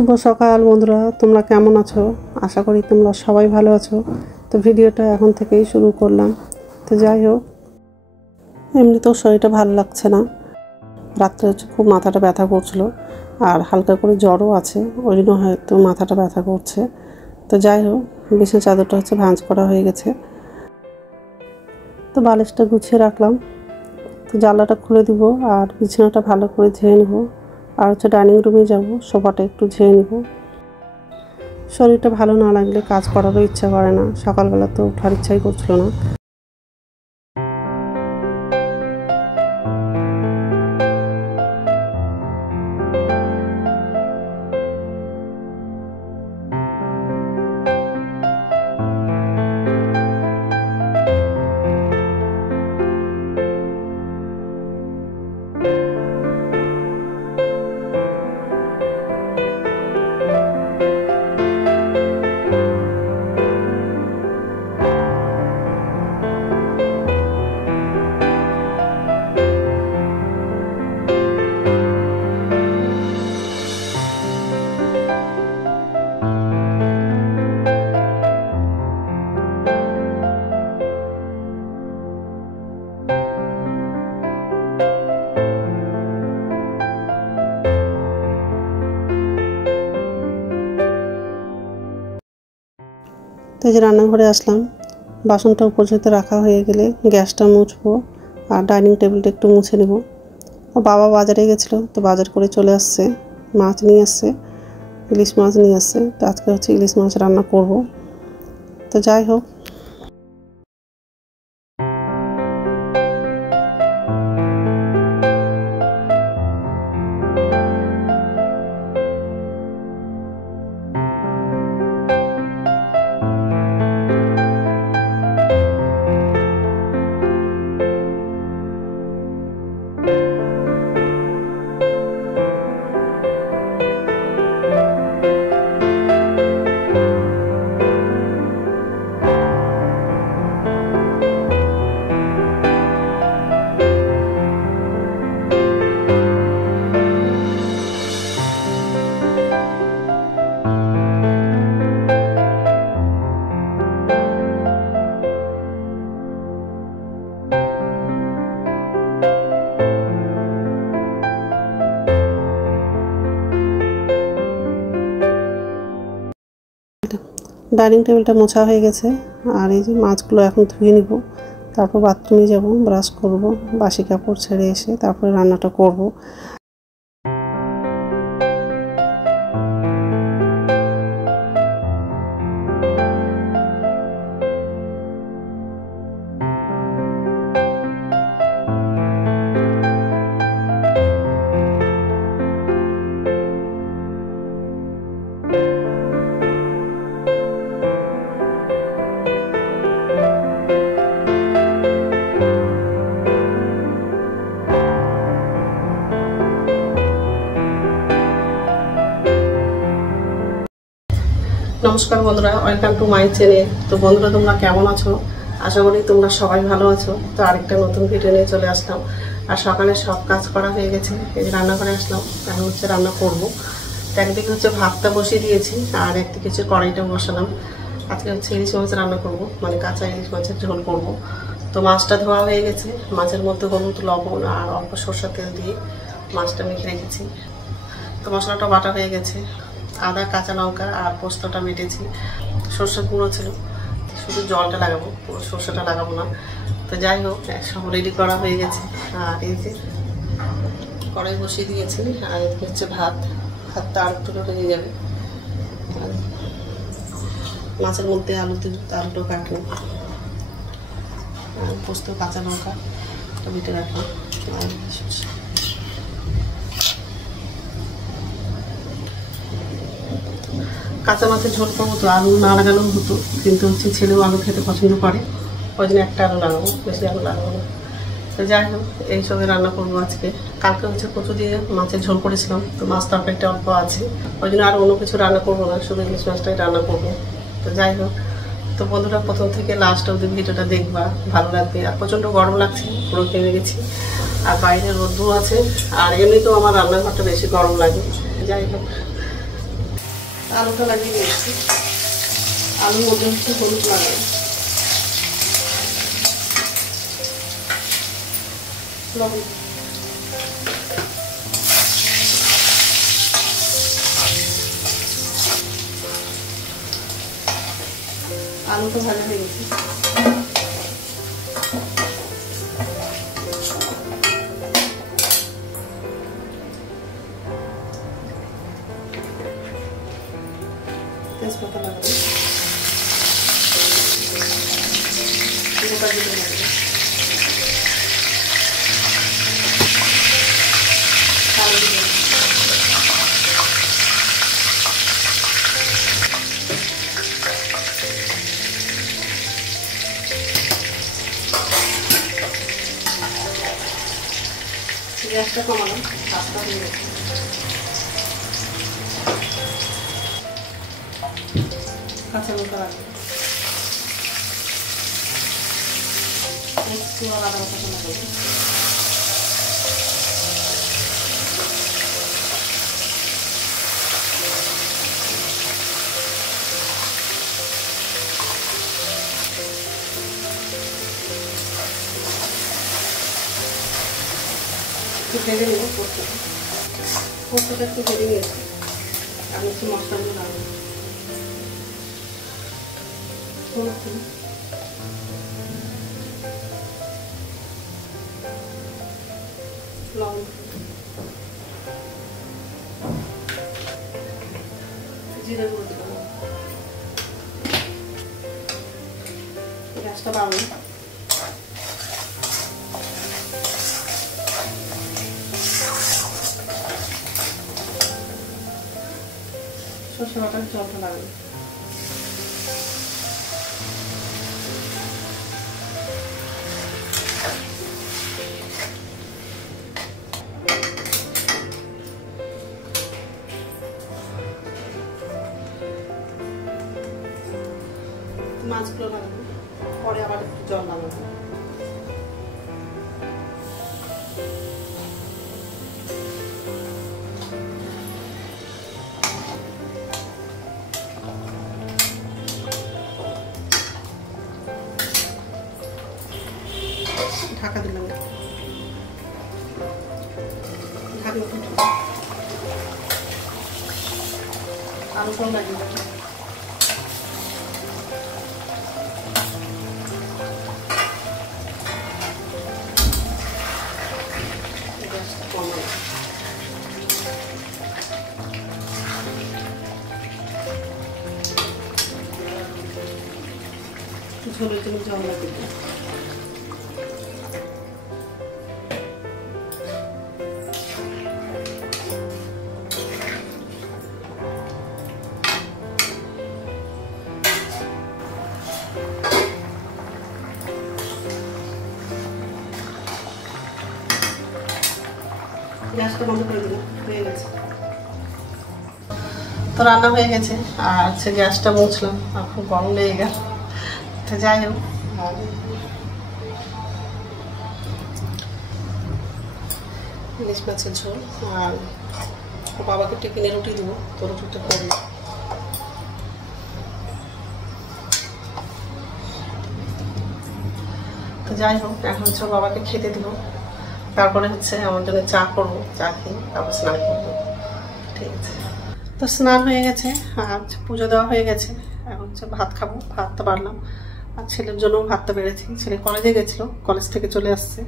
শুভ সকাল বন্ধুরা, তোমরা কেমন আছো? আশা করি তোমরা সবাই ভালো আছো। তো ভিডিওটা এখন থেকেই শুরু করলাম। তো যাই হোক, এমনিতেও শরীরটা ভালো লাগছে না। রাত্রে খুব মাথাটা ব্যথা করছিল, আর হালকা করে জ্বরও আছে, ওই জন্য হয়তো মাথাটা ব্যথা করছে। তো যাই হোক, বিছানার চাদরটা ভাঁজ করা হয়ে গেছে। তো বালিশটা গুছিয়ে রাখলাম। তো জানলাটা খুলে দিব আর বিছানাটা ভালো করে ঝেড়ে নেব। আর ডাইনিং রুমে যাব, সোফাটা একটু ঝেড়ে নেব। শরীরটা ভালো না লাগলে কাজ করারও ইচ্ছা করে না। সকালবেলা তো ওঠার ইচ্ছাই করছিল না। তো এই যে রান্নাঘরে আসলাম, বাসনটা উপর যেতে রাখা হয়ে গেলে গ্যাসটা মুছবো আর ডাইনিং টেবিলটা একটু মুছে নেব। বাবা বাজারে গেছিলো, তো বাজার করে চলে আসছে, মাছ নিয়ে আসছে, ইলিশ মাছ নিয়ে আসছে। তো আজকে ইলিশ মাছ রান্না করব। তো যাই হোক, ডাইনিং টেবিলটা মোছা হয়ে গেছে। আর এই যে মাছগুলো এখন ধুয়ে নিব, তারপর বাথরুমে যাব, ব্রাশ করব, বাসি কাপড় ছেড়ে এসে তারপরে রান্নাটা করব। নমস্কার বন্ধুরা, ওয়েলকাম টু মাই চ্যানেল। তো বন্ধুরা, তোমরা কেমন আছো? আশা করি তোমরা সবাই ভালো আছো। তো আরেকটা নতুন ভিডিও নিয়ে চলে আসলাম। আর সকালে সব কাজ করা হয়ে গেছে, এই যে রান্নাঘরে আসলাম, এখন রান্না করব। তো একদিকে ভাতটা বসিয়ে দিয়েছি, আর একদিকে কড়াইটা বসালাম। আজকে ইলিশ মাছ রান্না করব, মানে কাঁচা ইলিশ মাছের ঝোল করব। তো মাছটা ধোয়া হয়ে গেছে, মাছের মধ্যে হলুদ, লবণ আর অল্প সরষের তেল দিয়ে মাছটা মেখে রেখেছি। তো মশলাটা বাটা হয়ে গেছে, আদা, কাঁচা লঙ্কা আর পোস্তটা বেটেছি। সর্ষে গুঁড়ো ছিল, শুধু জলটা লাগাবো, পুরো সর্ষেটা লাগাবো না। তো যাই হোক, সব রেডি করা হয়ে গেছে। আর এই যে কড়াই বসিয়ে দিয়েছি, আর এদিকে ভাতটা আর একটু হয়ে যাবে। মাছের মধ্যে আলুটা কাটলাম, আর পোস্ত, কাঁচা লঙ্কা বেটে রাখলাম, আর সর্ষে। কাঁচা মাছের ঝোল করবো, তো আলু না লাগালেও হতো, কিন্তু ছেলেও আলু খেতে পছন্দ করে, ওই জন্য একটা আলু লাগাবো, বেশি আলু লাগাবো না। তো যাই হোক, এইসবে রান্না করবো আজকে। কালকে কচু দিয়ে মাছের ঝোল করেছিলাম, তো মাছ তরকারিটা অল্প আছে, ওই জন্য আর অন্য কিছু রান্না করবো না, শুধু ইলিশ মাছটাই রান্না করবো। তো যাই হোক, তো বন্ধুরা প্রথম থেকে লাস্ট অবধি ভিডিওটা দেখবা, ভালো লাগবে। আর প্রচণ্ড গরম লাগছে, পুরো কেমে গেছি, আর বাইরে রোদ্দুর আছে, আর এমনিতেও আমার রান্নাঘরটা বেশি গরম লাগে। যাই হোক, আলুটা লাগিয়ে দিয়েছি। আলুর মধ্যে হচ্ছে হলুদ লাগাই, লবণ, আলুটা ভাজা হয়ে গেছে। তেজপাতা লাগাবো, গোটা জিরে লাগাবো, কালো জিরে, গ্যাসটা কমালাম, ভাতটা হয়ে গেছে। কাঁচা লঙ্কা রাখবো, একটু আদা বাটা লাগাবো, একটু ভেজে নেবো। পোস্তটা একটু ভেজে নিয়েছি, আমি হচ্ছে মশলাগুলো লাগাবো। লবণ, জিরে গুঁড়ো দিলাম, গ্যাসটা বাড়ানো, সর্ষে বাটার জলটা লাগানো, মাছগুলো লাগাবো, পরে আবার একটু জল লাগাবো। ঢাকা দিলাম, ঢাকনা আলু কম লাগিয়ে দেবো, ঝোলের জন্য জল লাগিয়ে দেবো। গ্যাসটা বন্ধ করে দিলাম, হয়ে গেছে। তো রান্না হয়ে গেছে, আর হচ্ছে গ্যাসটা মুছলাম, আর খুব গরম লেগে গেল। তো যাই হোক, ইলিশ মাছের ঝোল, আর বাবাকে টিফিনে রুটি দেবো, তো রুটিটা করবো। তো যাই হোক, এখন হচ্ছে বাবাকে খেতে দিব, তারপরে হচ্ছে আমার জন্য চা করবো, চা খেয়ে তারপর স্নান করবো। ঠিক আছে, তো স্নান হয়ে গেছে আর পুজো দেওয়া হয়ে গেছে, এখন হচ্ছে ভাত খাবো। ভাতটা বাড়লাম, আর ছেলের জন্য ভাতটা বেড়েছি। ছেলে কলেজে গেছিলো, কলেজ থেকে চলে আসছে।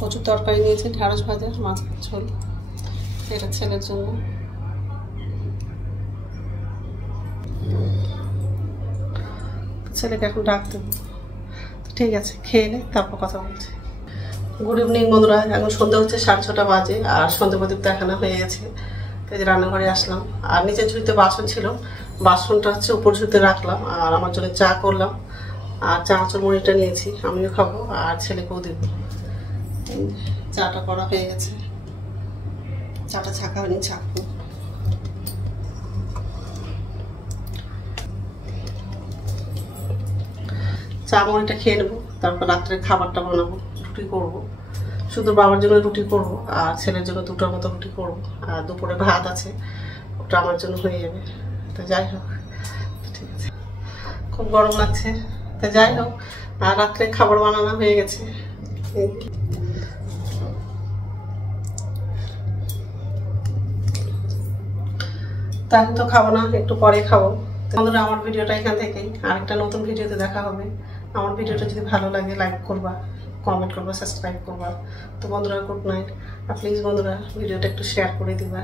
কচুর তরকারি নিয়েছে, ঢ্যাঁড়স ভাজা, মাছ ঝোল, এটা ছেলের জন্য। ছেলেকে এখন ডাক দেবো। ঠিক আছে, খেয়ে নে, তারপর কথা বলছি। গুড ইভিনিং বন্ধুরা, এখন সন্ধ্যা হচ্ছে 6:30 বাজে, আর সন্ধ্যা প্রদীপ দেখানো হয়ে গেছে। তো যে রান্নাঘরে আসলাম, আর নিচের ঝুড়িতে বাসন ছিল, বাসনটা হচ্ছে উপর ঝুড়িতে রাখলাম, আর আমার জন্য চা করলাম, আর চানাচুর মুড়িটা নিয়েছি, আমিও খাবো আর ছেলেকেও দেব। চাটা করা হয়ে গেছে, চাটা ছাকা হয়নি, ছাকবো। চা মুড়িটা খেয়ে নেবো, তারপর রাত্রে খাবারটা বানাবো, রুটি করবো। শুধু বাবার জন্য রুটি করবো, আর ছেলের জন্য 2টার মতো রুটি করবো। আর দুপুরে ভাত আছে, একটু আমার জন্য হয়ে যাবে। তো যাই হোক, ঠিক আছে, খুব গরম লাগছে। তো যাই হোক, আর রাত্রে খাবার বানানো হয়ে গেছে। তা আমি তো খাবো না, একটু পরে খাবো। বন্ধুরা, আমার ভিডিওটা এখান থেকেই, আরেকটা নতুন ভিডিওতে দেখা হবে। আমার ভিডিওটা যদি ভালো লাগে লাইক করবা, কমেন্ট করবা, সাবস্ক্রাইব করবা। তো বন্ধুরা, গুড নাইট। আর প্লিজ বন্ধুরা, ভিডিওটা একটু শেয়ার করে দিবা।